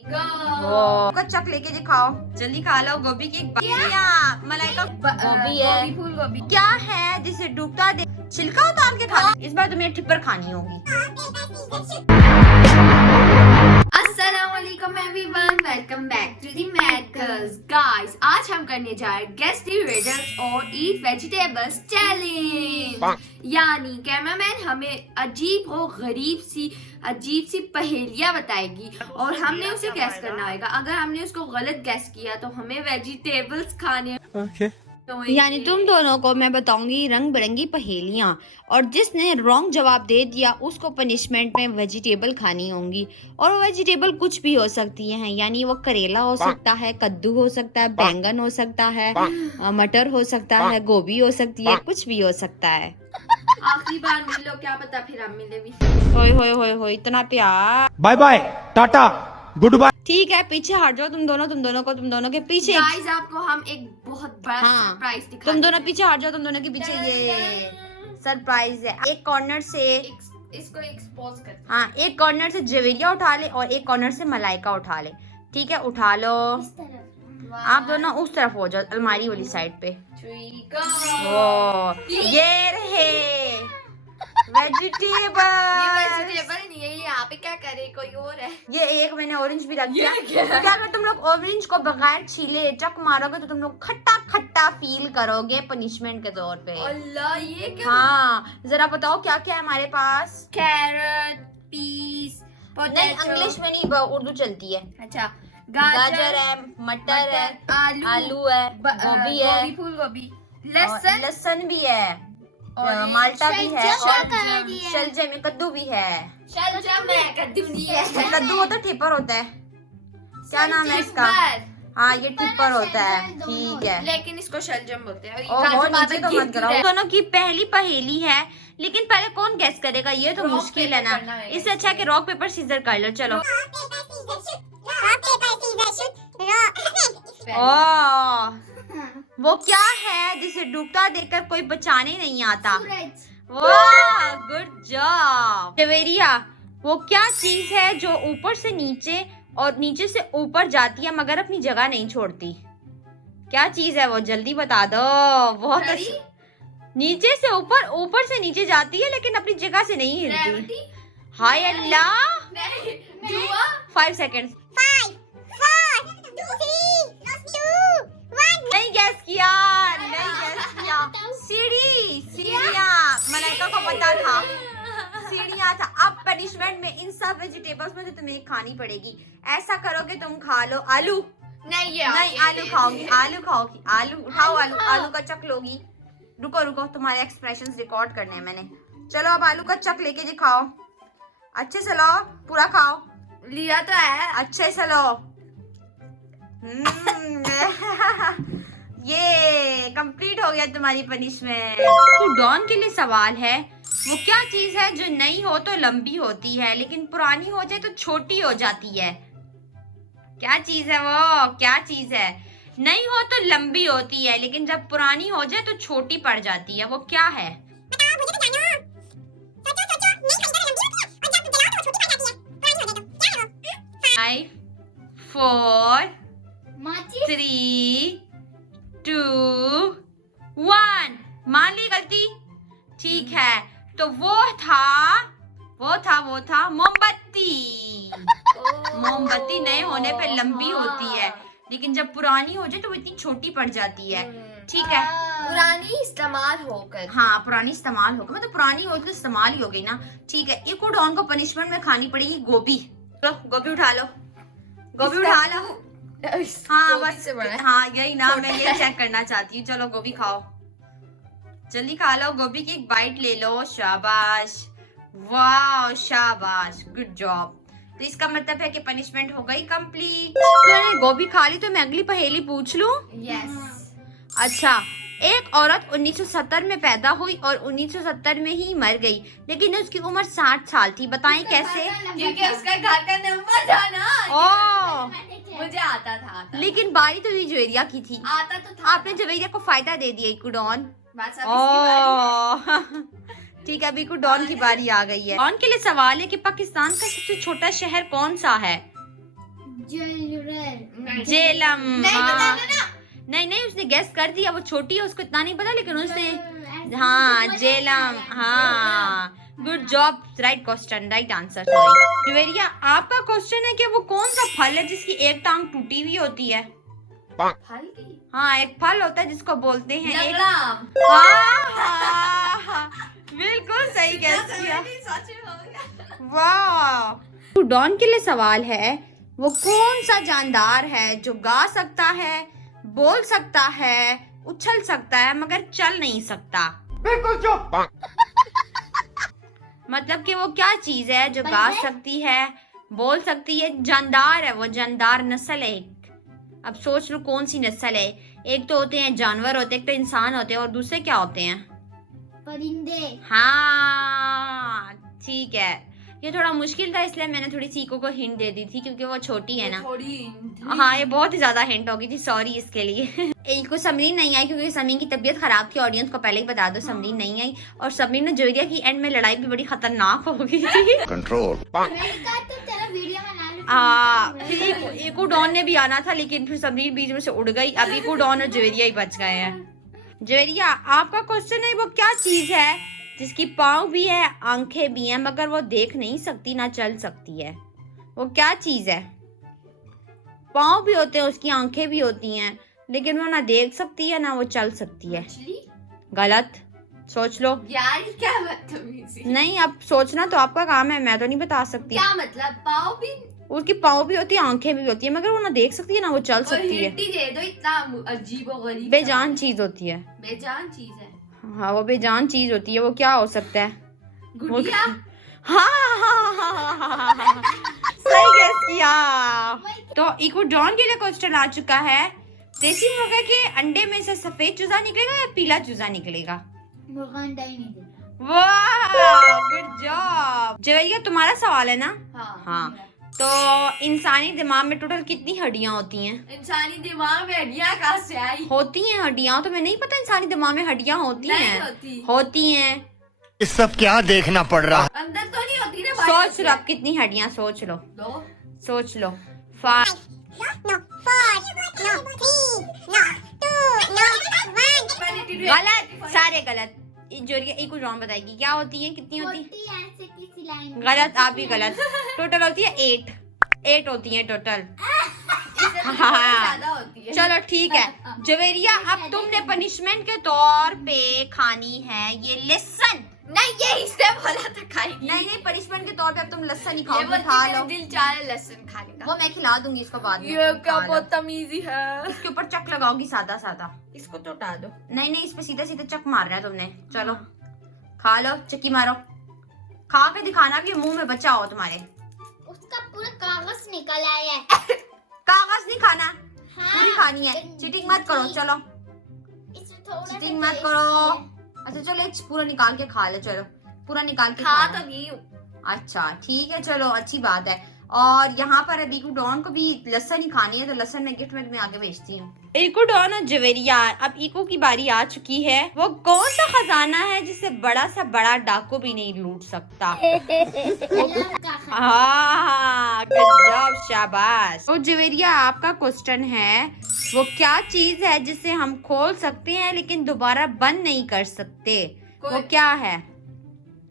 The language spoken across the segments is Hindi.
वो कच्चा लेके दिखाओ, जल्दी खा लो। गोभी की मलाइका गोभी है, फूल गोभी क्या है जिसे डूबता दे, छिलका उतार के खा। इस बार तुम्हें टिप्पर खानी होगी। अस्सलामुअलैकुम everyone, welcome back to the mad girls. Guys, आज हम करने जा रहे हैं गेस द रिडल्स और ईट वेजिटेबल्स चैलेंज। यानी कैमरामैन हमें अजीब सी पहेलियां बताएगी और हमने उसे गैस करना होगा। अगर हमने उसको गलत गैस किया तो हमें वेजिटेबल्स खाने यानी तुम दोनों को मैं बताऊंगी रंग बिरंगी पहेलियां, और जिसने रॉन्ग जवाब दे दिया उसको पनिशमेंट में वेजिटेबल खानी होंगी। और वो वेजिटेबल कुछ भी हो सकती है, यानी वो करेला हो सकता है, कद्दू हो सकता है, बैंगन हो सकता है, मटर हो सकता है, गोभी हो सकती है, कुछ भी हो सकता है। आखिरी बार मिल लो, क्या पता फिर हम मिले भी। होय होय होय होय, इतना प्यार। Bye bye, tata, goodbye. ठीक है, पीछे हट जाओ तुम दोनों के पीछे। गाइस, आपको हम एक बहुत बड़ा सरप्राइज दिखा। तुम दोनों पीछे हट जाओ, तुम दोनों के पीछे ये सरप्राइज है। एक कॉर्नर से इसको एक्सपोज कर। हाँ, एक कॉर्नर से जवेरिया उठा ले और एक कॉर्नर से मलाइका उठा ले। ठीक है, उठा लो। आप दोनों उस तरफ हो जाओ, अलमारी वाली साइड पे। वो ये रहे वेजिटेबल। ये वेजिटेबल नहीं है, यहाँ पे क्या करे, कोई और है। ये एक मैंने ऑरेंज भी रख दिया। क्या अगर तुम लोग ऑरेंज को बगैर छीले चक मारोगे तो तुम लोग खट्टा खट्टा फील करोगे पनिशमेंट के तौर पे। अल्लाह, ये क्या? हाँ, जरा बताओ क्या क्या है हमारे पास। कैरेट, पीस, नहीं, इंग्लिश में नहीं, उर्दू चलती है। अच्छा, गाजर है, मटर है, आलू है, गोभी है, फूल गोभी, लहसुन भी है, माल्टा भी है, और शलजम में कद्दू भी है। कद्दू नहीं है। कद्दू होता है, ठिपर होता है, क्या नाम है इसका? हाँ, ये टिप्पर होता है। ठीक है, लेकिन इसको शलजम बोलते हैं। नीचे तो मत कराओ। दोनों की पहली पहेली है, लेकिन पहले कौन गेस करेगा, ये तो मुश्किल है ना। इससे अच्छा कि रॉक पेपर सीजर कर लो। चलो। ओह, वो क्या है जिसे डूबता देखकर कोई बचाने नहीं आता? वाह, गुड जॉब जवेरिया। वो क्या चीज है जो ऊपर से नीचे और नीचे से ऊपर जाती है मगर अपनी जगह नहीं छोड़ती? क्या चीज है वो, जल्दी बता दो। बहुत नीचे से ऊपर, ऊपर से नीचे जाती है लेकिन अपनी जगह से नहीं हिलती। हाय अल्लाह। 5 सेकेंड। नहीं गैस किया, सीढ़ियाँ मलाइका को पता था, सीढ़ियाँ था। अब पनिशमेंट में इन सब वेजिटेबल्स में से तुम्हें खानी पड़ेगी। ऐसा करोगे तुम खा लो आलू। नहीं, आलू खाओगी, आलू उठाओ, आलू का चक लोगी। रुको, तुम्हारे एक्सप्रेशंस रिकॉर्ड करने हैं मैंने। चलो, अब आलू का चक लेके दिखाओ। अच्छे से लो, पूरा खाओ। लिया तो है, अच्छे से लो। ये कंप्लीट हो गया तुम्हारी पनिशमेंट। डॉन के लिए सवाल है, वो क्या चीज है जो नई हो तो लंबी होती है लेकिन पुरानी हो जाए तो छोटी हो जाती है? क्या चीज है वो, क्या चीज है? नई हो तो लंबी होती है लेकिन जब पुरानी हो जाए तो छोटी पड़ जाती है, वो क्या है? 5 4 3 2 1। मान ली गलती। ठीक है, तो वो था मोमबत्ती। मोमबत्ती नए होने पे लंबी होती है लेकिन जब पुरानी हो जाए तो वो इतनी छोटी पड़ जाती है। ठीक है, पुरानी इस्तेमाल होकर। हाँ, पुरानी इस्तेमाल होकर, मतलब पुरानी हो तो इस्तेमाल ही हो गई ना। ठीक है, एक और डॉन को पनिशमेंट में खानी पड़ेगी गोभी। तो गोभी उठा लो, गोभी उठा लो। हाँ बस, हाँ यही ना, मैं ये चेक करना चाहती हूँ। चलो गोभी खाओ, जल्दी खा लो। गोभी की एक बाइट ले लो। शाबाश, वाह शाबाश, गुड जॉब। तो इसका मतलब है कि पनिशमेंट हो गई कंप्लीट। तो गोभी खा ली, तो मैं अगली पहेली पूछ लूं? यस। अच्छा, एक औरत 1970 में पैदा हुई और 1970 में ही मर गई, लेकिन उसकी उम्र 60 साल थी। बताएं कैसे? क्योंकि उसका घर का नंबर था ना। ओह, मुझे आता था। लेकिन बारी तो जवेरिया की थी। आता तो था। आपने जवेरिया को फायदा दे दिया कुडॉन। ठीक है, अभी कुडॉन की बारी आ गई है। डॉन के लिए सवाल है कि पाकिस्तान का सबसे छोटा शहर कौन सा है? जेलम। नहीं हाँ। बताना ना। नहीं उसने गेस कर दिया, वो छोटी है उसको इतना नहीं पता, लेकिन उसने हाँ जेलम। हाँ good job, right question, right answer. Sorry Juveria, आपका क्वेश्चन है कि वो कौन सा फल है जिसकी एक टांग टूटी हुई होती है? फल की? हाँ एक फल होता है जिसको बोलते हैं एक। लंगड़ा। हाँ, बिल्कुल सही गेस किया। वाह। डॉन के लिए सवाल है, वो कौन सा जानदार है जो गा सकता है, बोल सकता है, उछल सकता है मगर चल नहीं सकता? बिल्कुल चुप। मतलब कि वो क्या चीज है जो गा सकती है, बोल सकती है, जानदार है, वो जानदार नस्ल है एक। अब सोच लो कौन सी नस्ल है। एक तो होते हैं जानवर होते हैं, एक तो इंसान होते हैं, और दूसरे क्या होते हैं? परिंदे। हाँ ठीक है, ये थोड़ा मुश्किल था इसलिए मैंने थोड़ी सी इको को हिंट दे दी थी क्योंकि वो छोटी है ना। हाँ ये बहुत ही ज्यादा हिंट होगी थी, सॉरी इसके लिए। इको समरीन नहीं आई क्योंकि समरीन की तबीयत खराब थी, ऑडियंस को पहले ही बता दो समरीन नहीं आई। और समरीन ने जुवेरिया की एंड में लड़ाई भी बड़ी खतरनाक हो गई थी। कंट्रोल। मैंने कहा तो तेरा वीडियो बना लूं। फिर इको डॉन ने भी आना था लेकिन फिर समरीन बीच में से उड़ गई। अब इको डॉन और जुवेरिया ही बच गए हैं। जुवेरिया आपका क्वेश्चन है, वो क्या चीज है जिसकी पाँव भी है, आंखें भी हैं, मगर वो देख नहीं सकती ना चल सकती है? वो क्या चीज है? पाँव भी होते हैं उसकी, आंखें भी होती हैं, लेकिन वो ना देख सकती है ना वो चल सकती है। गलत, सोच लो। यार ये क्या बदतमीजी। नहीं अब सोचना तो आपका काम है, मैं तो नहीं बता सकती। क्या मतलब? पाँव भी? उसकी पाँव भी होती है, आंखें भी होती है, मगर वो ना देख सकती है ना वो चल सकती है। हिंट ही दे दो, इतना अजीबोगरीब बेजान चीज होती है। बेजान चीज है। हाँ वो बेजान चीज होती है, वो क्या हो सकता है? गुड़िया? हाँ सही गेस किया। तो इको डॉन के लिए क्वेश्चन आ चुका है, देसी मुर्गे के अंडे में से सफेद चूजा निकलेगा या पीला चूजा निकलेगा? मुर्गा अंडा ही नहीं देता। वाह गुड जॉब। जवेरिया तुम्हारा सवाल है ना? हाँ। तो इंसानी दिमाग में टोटल कितनी हड्डियां होती हैं? इंसानी दिमाग में हड्डियां कहाँ से आई? होती हैं हड्डियां, तो मैं नहीं पता इंसानी दिमाग में हड्डियां होती नहीं हैं। होती हैं। ये सब क्या देखना पड़ रहा है? अंदर तो नहीं होती ना, बाहर सोच लो अब कितनी हड्डियां, सोच लो। दो। सोच लो। 5 गलत, सारे गलत। जोरिया एक कुछ रॉन्ग बताएगी, क्या होती है, कितनी होती है? ऐसे किसी लाइन में। गलत, आप भी गलत। टोटल होती है 8 होती है टोटल। इससे तो हाँ। ज्यादा होती है। चलो ठीक है जवेरिया, अब तुमने पनिशमेंट के तौर पे खानी है ये लेसन। नहीं ये इससे बोला था खाएगी। नहीं पनिशमेंट के तौर पे अब तुम लसन ही ये खाओगे, बोलती खा मेरा लो। दिल चाह रहा है लहसुन खाने का। वो मैं खिला दूंगी इसको बाद में। ये तुम क्या खा लो। बदतमीजी है। इसके ऊपर चक लगाओगी सादा सादा। इसको तो उठा दो। नहीं इस पे सीधे सीधे चक मारना है तुमने। चलो खा लो, चक्की मारो, खा के दिखाना कि मुंह में बचा हो तुम्हारे। उसका पूरा कागज निकल आया है। कागज नहीं खाना, हाँ, पूरी खानी है। चीटिंग मत करो, चलो इसमें थोड़ा सा चीटिंग मत टेस्ट करो। है। अच्छा चलो एक पूरा निकाल के खा लो, चलो पूरा निकाल के खा खा तो लो। नहीं हूँ। अच्छा ठीक है, चलो अच्छी बात है। और यहाँ पर अभी को डॉन को भी लहसन ही खानी है, तो लहसन मैं गिफ्ट में तुम्हें आगे भेजती हूँ। इको डॉन और जवेरिया, अब इको की बारी आ चुकी है। वो कौन सा खजाना है जिसे बड़ा सा बड़ा डाकू भी नहीं लूट सकता? कलर का हाँ गुड जॉब, शाबाश। तो जवेरिया आपका क्वेश्चन है, वो क्या चीज है जिसे हम खोल सकते हैं लेकिन दोबारा बंद नहीं कर सकते? वो क्या है?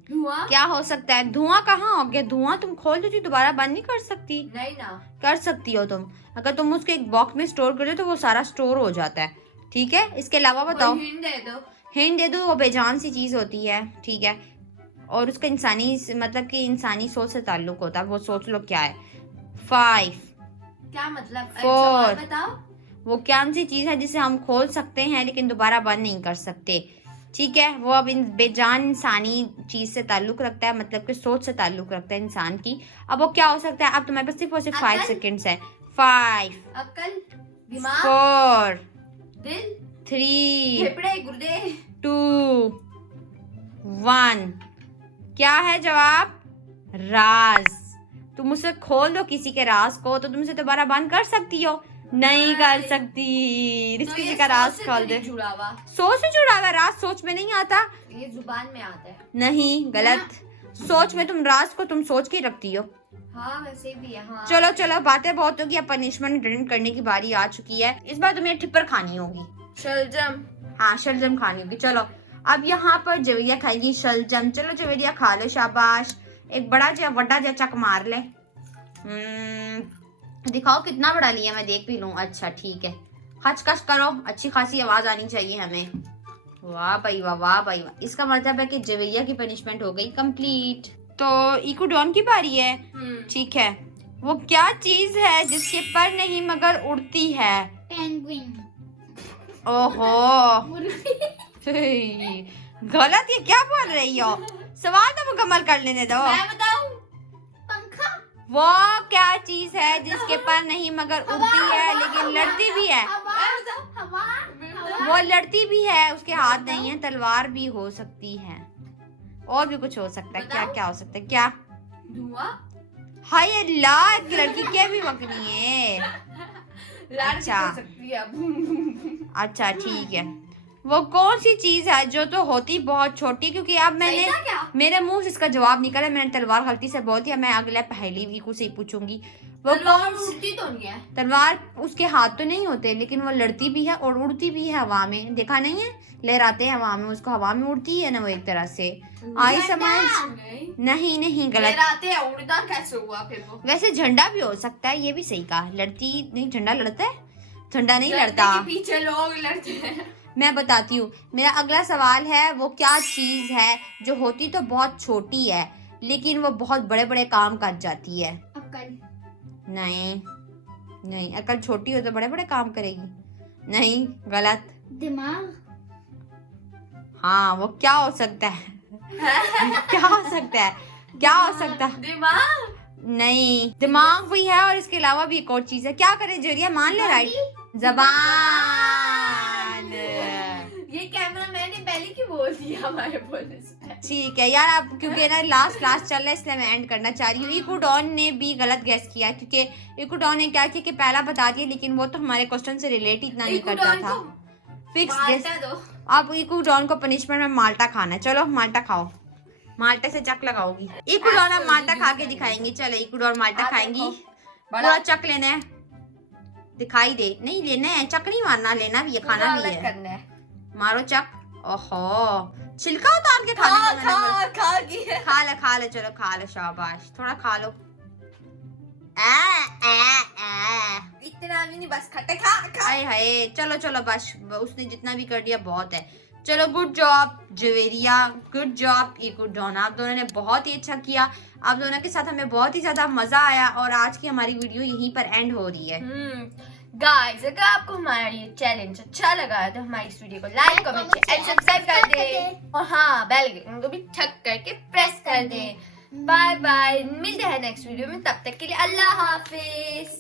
धुआं? क्या हो सकता है? धुआं कहाँ हो गया? धुआं तुम खोल देती दोबारा बंद नहीं कर सकती। नहीं ना। कर सकती हो तुम, अगर तुम उसके एक बॉक्स में स्टोर कर दो तो वो सारा स्टोर हो जाता है। ठीक है, इसके अलावा बताओ। कोई हिंट दे दो। हिंट दे दो, वो बेजान सी चीज होती है। ठीक है, और उसका इंसानी मतलब कि इंसानी सोच से ताल्लुक होता है। वो सोच लो क्या है। 5 क्या मतलब? 4 सवाल बताओ। वो क्या सी चीज है जिसे हम खोल सकते हैं लेकिन दोबारा बंद नहीं कर सकते? ठीक है, वो अब इन बेजान इंसानी चीज से ताल्लुक रखता है, मतलब कि सोच से ताल्लुक रखता है इंसान की। अब वो क्या हो सकता है? अब तुम्हारे पास सिर्फ और सिर्फ 5 सेकेंड्स है। 5 अक्ल, दिमाग, 4 दिल, 3 फेफड़े, गुर्दे। 2 1। क्या है जवाब? राज। तुम उसे खोल दो किसी के राज को तो तुम उसे दोबारा बंद कर सकती हो? नहीं कर सकती। तो किसी ये का राज सोच से खोल तो दे। नहीं जुड़ा हुआ। सोच से जुड़ा हुआ, राज सोच में नहीं आता। ये जुबान में आता है। नहीं, गलत। सोच में तुम राज को तुम सोच के ही रखती हो। हाँ वैसे भी है। हाँ चलो चलो बातें बहुत होगी, अब पनिशमेंट अटेंड करने की बारी आ चुकी है। इस बार तुम्हें ठिप्पर खानी होगी। शलजम। हाँ शलजम खानी होगी। चलो अब यहाँ पर जवेरिया खाएगी शलजम। चलो जवेरिया खा लो, शाबाश। एक बड़ा जा वड्डा जा चक मार ले। दिखाओ कितना बड़ा लिया, मैं देख भी लूं। अच्छा ठीक है, खचखच करो, अच्छी खासी आवाज आनी चाहिए हमें। वाह भाई वाह, वाह भाई वाह। इसका मतलब है कि जवेरिया की पनिशमेंट हो गई कंप्लीट। तो इकोडॉन की बारी है। ठीक है, वो क्या चीज है जिसके पर नहीं मगर उड़ती है? पेंगुइन। ओहो गलत, ये क्या बोल रही हो? सवाल तो मुकम्मल कर लेने दो। मैं बताऊं? पंखा। वो क्या चीज है जिसके पर नहीं मगर उड़ती है लेकिन लड़ती भी है? हवा। वो लड़ती भी है, उसके हाथ नहीं है, तलवार भी हो सकती है, और भी कुछ हो सकता है। क्या क्या हो सकता है? क्या? धुआं। हाय अल्लाह, एक लड़की क्या भी मकनी है। अच्छा। हो सकती है। अच्छा ठीक है, वो कौन सी चीज है जो तो होती बहुत छोटी? क्योंकि अब मैंने सही था क्या? मेरे मुंह से इसका जवाब निकला, मैंने तलवार गलती से बोल दिया। मैं अगला पहली वीकू से ही पूछूंगी। वो तलवार कौन उड़ती तो नहीं है। तलवार, उसके हाथ तो नहीं होते लेकिन वो लड़ती भी है और उड़ती भी है हवा में। देखा नहीं है, लहराते हैं हवा में, उसको हवा में उड़ती है ना वो एक तरह से। आई समझ? नहीं नहीं गलत। लहराते हैं, उड़ना कैसे हुआ फिर वो? वैसे झंडा भी हो सकता है, ये भी सही कहा। लड़ती नहीं, झंडा लड़ता है, झंडा नहीं लड़ने लड़ता। के पीछे लोग लड़ते हैं। मैं बताती हूँ, मेरा अगला सवाल है, वो क्या चीज है जो होती तो बहुत छोटी है लेकिन वो बहुत बड़े बड़े काम कर जाती है? अक्ल। नहीं नहीं, अकल छोटी हो तो बड़े बड़े काम करेगी। नहीं गलत। दिमाग। हाँ, वो क्या हो सकता है? क्या हो सकता है? क्या हो सकता है? दिमाग। नहीं, दिमाग भी है और इसके अलावा भी एक और चीज है। क्या करे जोरिया, मान ले। राइट, जबान। ये कैमरा मैंने पहले क्यों बोल दिया हमारे बोलने से? ठीक है यार, अब क्योंकि ना लास्ट क्लास चल रहा है इसलिए मैं एंड करना चाह रही हूँ। इकोडॉन ने भी गलत गैस किया क्योंकि इकोडॉन ने क्या किया कि पहला बता दिया लेकिन वो तो हमारे क्वेश्चन से रिलेट इतना नहीं करता था। फिक्स गेस। अब इकोडॉन को पनिशमेंट में माल्टा खाना है। चलो माल्टा खाओ, माल्टे से चक लगाओगी। इकोडॉन अब माल्टा खा के दिखाएंगे। चलो इकोडॉन माल्टा खाएंगी। पूरा चक लेना है, दिखाई दे। नहीं लेना है, चक नहीं मारना, लेना भी है, खाना भी है। मारो चक। ओहो, छिलका उतार के खाना है। खा ले चलो खा लो, शाबाश, थोड़ा खा लो। इतना भी नहीं, बस खट्टे खा। हाय हाय, चलो चलो बस, उसने जितना भी कर दिया बहुत है। चलो good job Javeria, good job इकोडॉन, आप दोनों ने बहुत ही अच्छा किया। आप दोनों के साथ हमें बहुत ही ज्यादा मजा आया और आज की हमारी वीडियो यहीं पर एंड हो रही है। गाइस, अगर आपको हमारा ये चैलेंज अच्छा लगा है तो हमारी इस वीडियो को लाइक, कमेंट एंड सब्सक्राइब कर दे और हाँ बेल आइकन को भी ठक करके प्रेस कर दे। बाय बाय, मिलते हैं नेक्स्ट वीडियो में, तब तक के लिए अल्लाह हाफिज।